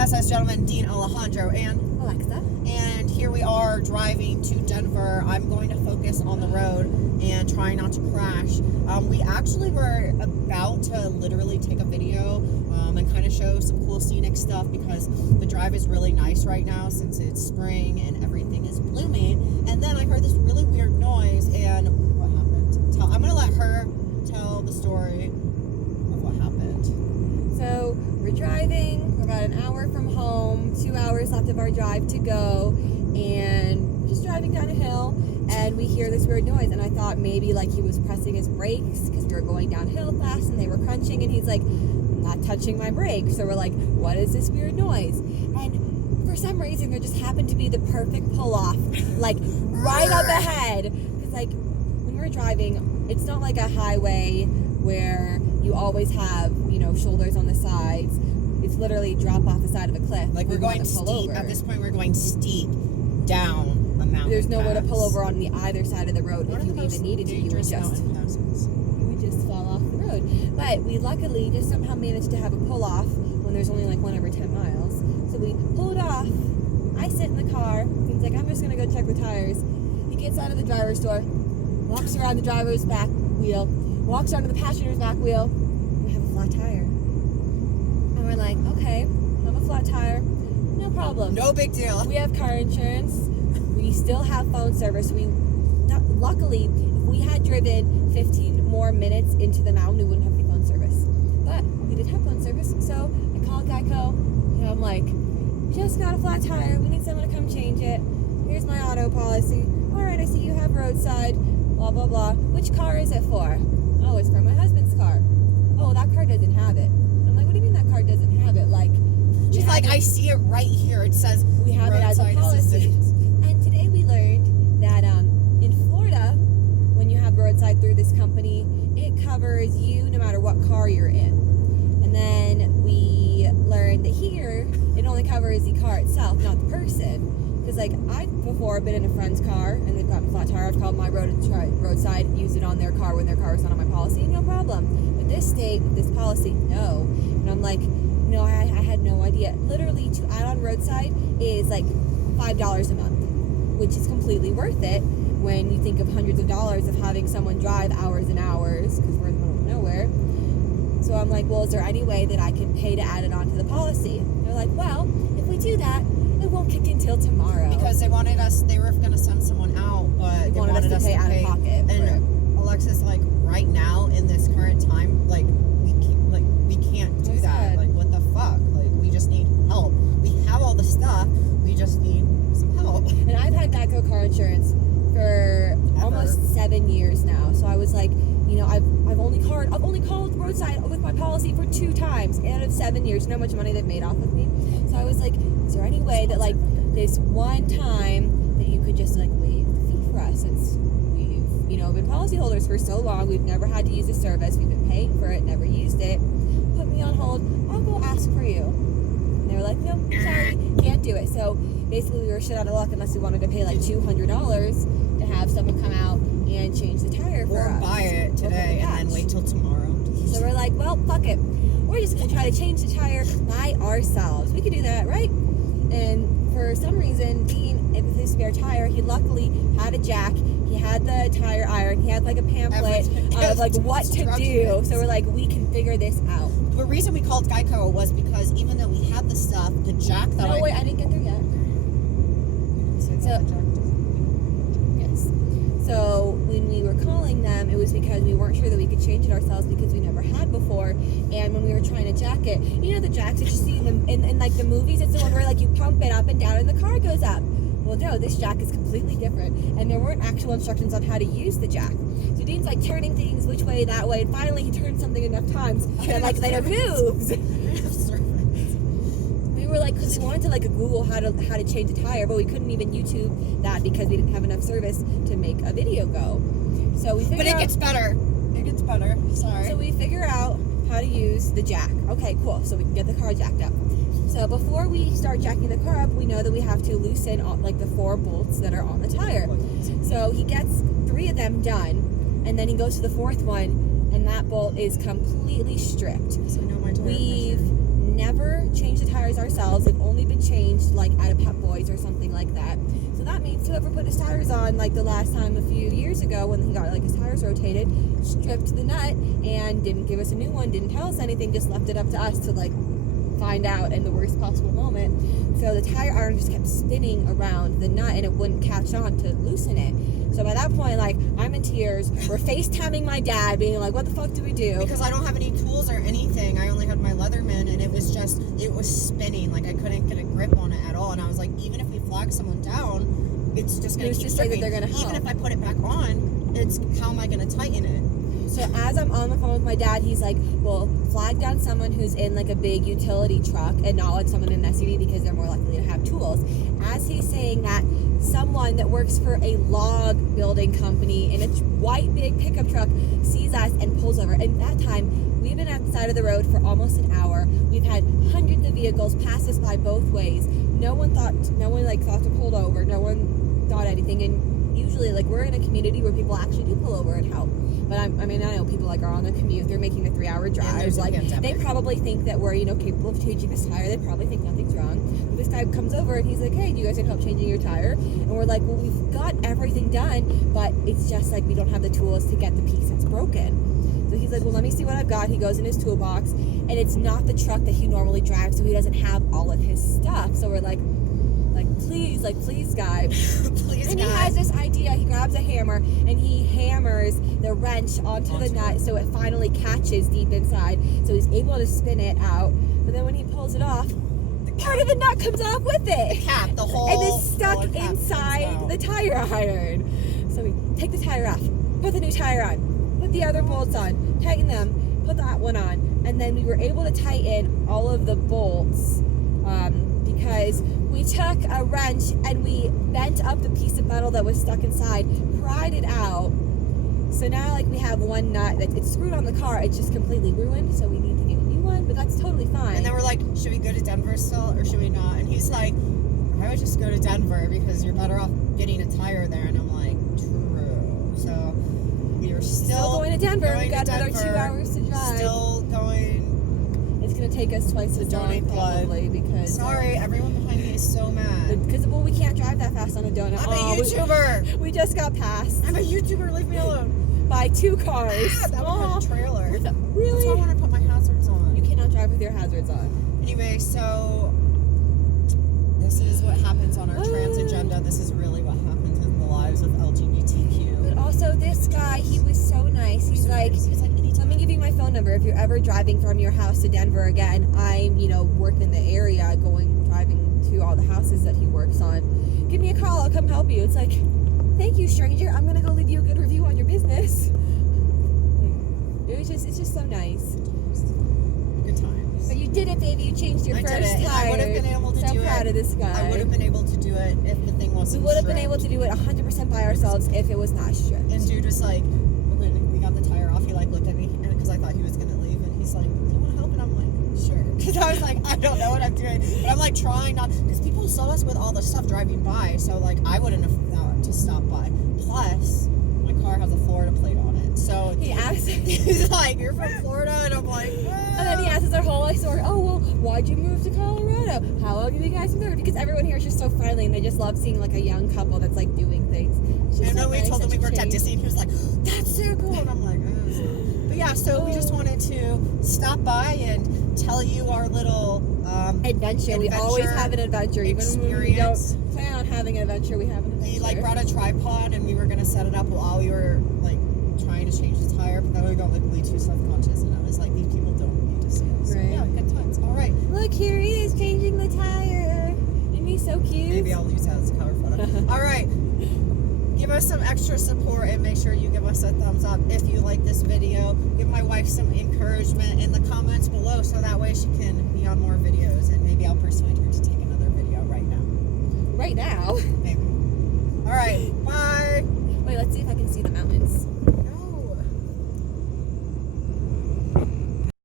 SS Gentleman, Dean, Alejandro, and Alexa. And here we are driving to Denver. I'm going to focus on the road and try not to crash. We actually were about to literally take a video and kind of show some cool scenic stuff because the drive is really nice right now since it's spring and everything is blooming. And then I heard this really weird noise, and what happened? I'm going to let her tell the story of what happened. So we're driving, we're about an hour from home, 2 hours left of our drive to go, and just driving down a hill, and we hear this weird noise, and I thought maybe like he was pressing his brakes because we were going downhill fast and they were crunching, and he's like, I'm not touching my brakes. So we're like, what is this weird noise? And for some reason there just happened to be the perfect pull-off, like right up ahead, because like when we're driving, it's not like a highway where you always have, you know, shoulders on the sides. It's literally drop off the side of a cliff. Like we're going steep. At this point, we're going steep down a mountain. There's nowhere to pass. pull over on the either side of the road. One if of you the even needed to, you would just fall off the road. But we luckily just somehow managed to have a pull off when there's only like 1 every 10 miles. So we pulled off. I sit in the car. He's like, I'm just gonna go check the tires. He gets out of the driver's door, walks around the driver's back wheel, walks onto the passenger's back wheel. We have a flat tire. And we're like, okay, have a flat tire. No problem. No big deal. We have car insurance. We still have phone service. Luckily, if we had driven 15 more minutes into the mountain, we wouldn't have any phone service. But we did have phone service, so I called Geico. You know, I'm like, we just got a flat tire. We need someone to come change it. Here's my auto policy. All right, I see you have roadside. Blah blah blah. Which car is it for? Oh, it's for my husband's car. Oh, that car doesn't have it. I'm like, what do you mean that car doesn't have it? Like, she's like, I see it right here. It says we have it as a policy. And today we learned that in Florida, when you have roadside through this company, it covers you no matter what car you're in. And then we learned that here, it only covers the car itself, not the person. Because like I've before been in a friend's car and they've gotten a flat tire. I've called my roadside, used it on their car when their car was not on my policy, no problem. But this state, with this policy, no. And I'm like, no, I had no idea. Literally, to add on roadside is like $5 a month, which is completely worth it when you think of hundreds of dollars of having someone drive hours and hours because we're in the middle of nowhere. So I'm like, well, is there any way that I can pay to add it onto the policy? They're like, well, if we do that, it won't kick in till tomorrow. Because they were going to send someone out, but they wanted us to pay out of pocket. And Alexa's like, right now in this current time, like we can't do that. Like, what the fuck? Like, we just need help. We have all the stuff. We just need some help. And I've had Geico car insurance for almost 7 years now. So I was like, you know, I've only called roadside with my policy for 2 times out of 7 years. You know how much money they've made off of me? So I was like, is there any way that like this one time that you could just like waive the fee for us? Since we've, you know, been policyholders for so long, we've never had to use the service. We've been paying for it, never used it. Put me on hold. I'll go ask for you. And they were like, no, sorry, can't do it. So basically, we were shit out of luck unless we wanted to pay like $200 to have someone come out and change the tire for us. Or buy it today and then wait till tomorrow. So we're like, well, fuck it. We're just going to try to change the tire by ourselves. We could do that, right? And for some reason, Dean, with his spare tire, he luckily had a jack. He had the tire iron. He had like a pamphlet of like what to do. So we're like, we can figure this out. The reason we called Geico was because even though we had the stuff, the jack that No, wait, I didn't get there yet. So when we were calling them, it was because we weren't sure that we could change it ourselves because we never had before. And when we were trying to jack it, you know the jacks that you see in like the movies, it's the one where like you pump it up and down and the car goes up. Well, no, this jack is completely different, and there weren't actual instructions on how to use the jack. So Dean's like turning things which way, that way, and finally he turned something enough times that like then it moves. We were like, because we wanted to like Google how to change a tire, but we couldn't even YouTube that because we didn't have enough service to make a video go. So we figured But it gets better. It gets better. Sorry. So we figure out how to use the jack. Okay, cool. So we can get the car jacked up. So before we start jacking the car up, we know that we have to loosen like the 4 bolts that are on the tire. So he gets 3 of them done, and then he goes to the 4th one, and that bolt is completely stripped. So no more tire We've never changed the tires ourselves. We've get changed like at a Pep Boys or something like that. So that means whoever put his tires on like the last time a few years ago when he got like his tires rotated, stripped the nut and didn't give us a new one, didn't tell us anything, just left it up to us to like find out in the worst possible moment. So the tire iron just kept spinning around the nut and it wouldn't catch on to loosen it. So by that point, like, I'm in tears. We're FaceTiming my dad, being like, what the fuck do we do? Because I don't have any tools or anything. I only had my Leatherman, and it was spinning. Like, I couldn't get a grip on it at all. And I was like, even if we flag someone down, it's just going to keep to say that stripping. they're going to help. Even if I put it back on, it's how am I going to tighten it? So as I'm on the phone with my dad, he's like, well, flag down someone who's in like a big utility truck and not like someone in an SUV because they're more likely to have tools. As he's saying that, someone that works for a log building company in a white big pickup truck sees us and pulls over. And that time, we've been at the side of the road for almost an hour. We've had hundreds of vehicles pass us by both ways. No one thought to pull over. No one thought anything. And usually, like, we're in a community where people actually do pull over and help. But I know people like are on the commute. They're making a 3-hour drive. Like, they probably think that we're capable of changing this tire. They probably think nothing's wrong. But this guy comes over and he's like, hey, do you guys need help changing your tire? And we're like, well, we've got everything done, but it's just like we don't have the tools to get the piece that's broken. So he's like, well, let me see what I've got. He goes in his toolbox, and it's not the truck that he normally drives, so he doesn't have all of his stuff. So we're like, please, guy. Please, and guy. he has this idea. He grabs a hammer and he hammers the wrench onto the nut so it finally catches deep inside. So he's able to spin it out. But then when he pulls it off, part of the nut comes off with it. The cap, the whole. And it's stuck cap inside the tire iron. So we take the tire off, put the new tire on, put the other bolts on, tighten them, put that one on, and then we were able to tighten all of the bolts because we took a wrench and we bent up the piece of metal that was stuck inside, pried it out. So now, like, we have one nut that it's screwed on the car. It's just completely ruined, so we need to get a new one, but that's totally fine. And then we're like, should we go to Denver still, or should we not? And he's like, I would just go to Denver because you're better off getting a tire there. And I'm like, true. So we are still going to Denver. We got another Denver, 2 hours to drive. Still going. It's going to take us twice as long, donate blood. probably, because... Sorry, everyone behind me is so mad. Because, well, we can't drive that fast on a donut. I'm a YouTuber. We just got passed I'm a YouTuber. Leave me alone. by 2 cars. Ah, that one had a trailer. Really? That's why I want to put my hazards on. You cannot drive with your hazards on. Anyway, so this is what happens on our trans agenda. This is really what happens in the lives of LGBTQ. But also, this guy, he was so nice. He's like, let me give you my phone number. If you're ever driving from your house to Denver again, I'm, working in the area, driving to all the houses that he works on. Give me a call. I'll come help you. It's like, thank you, stranger. I'm gonna go leave you a good review on your business. It's just so nice. Good times. But you did it, baby. You changed your I first did it. tire. I would have been able to so do it. proud of this guy. I would have been able to do it if the thing wasn't We would have been stripped. able to do it 100% by ourselves if it was not stripped. And dude was like, when we got the tire off, he like looked at me because I thought he was gonna leave, and he's like, "Do you want to help?" And I'm like, "Sure," because I was like, I don't know what I'm doing, but I'm like trying not, because people saw us with all the stuff driving by, so like I wouldn't have thought to stop by. Plus, my car has a Florida plate on it, so He asked, he's like, "You're from Florida," and I'm like, and then he asks us our whole life story. Oh, well, why'd you move to Colorado? How long have you guys been there? Because everyone here is just so friendly, and they just love seeing like a young couple that's like doing things. It's just And so then we nice, told him such we a worked at change. Disney, and he was like, "That's so cool," and I'm like, But yeah, so we just wanted to stop by and tell you our little Adventure. We always have an adventure. Even when we don't experience. plan on having an adventure, we have an adventure. We like brought a tripod and we were gonna set it up while we were like trying to change the tire, but then we got like way too self-conscious, and I was like, these people don't need to see us. So, Right. yeah, good times. All right, Look, here he is changing the tire. Isn't he so cute? maybe I'll use that as a cover photo. All right, give us some extra support and make sure you give us a thumbs up if you like this video. Give my wife some encouragement in the comments below, so that way she can be on more videos, and maybe I'll persuade her to take another video right now. Right now. Maybe. All right, bye. Wait, let's see if I can see the mountains.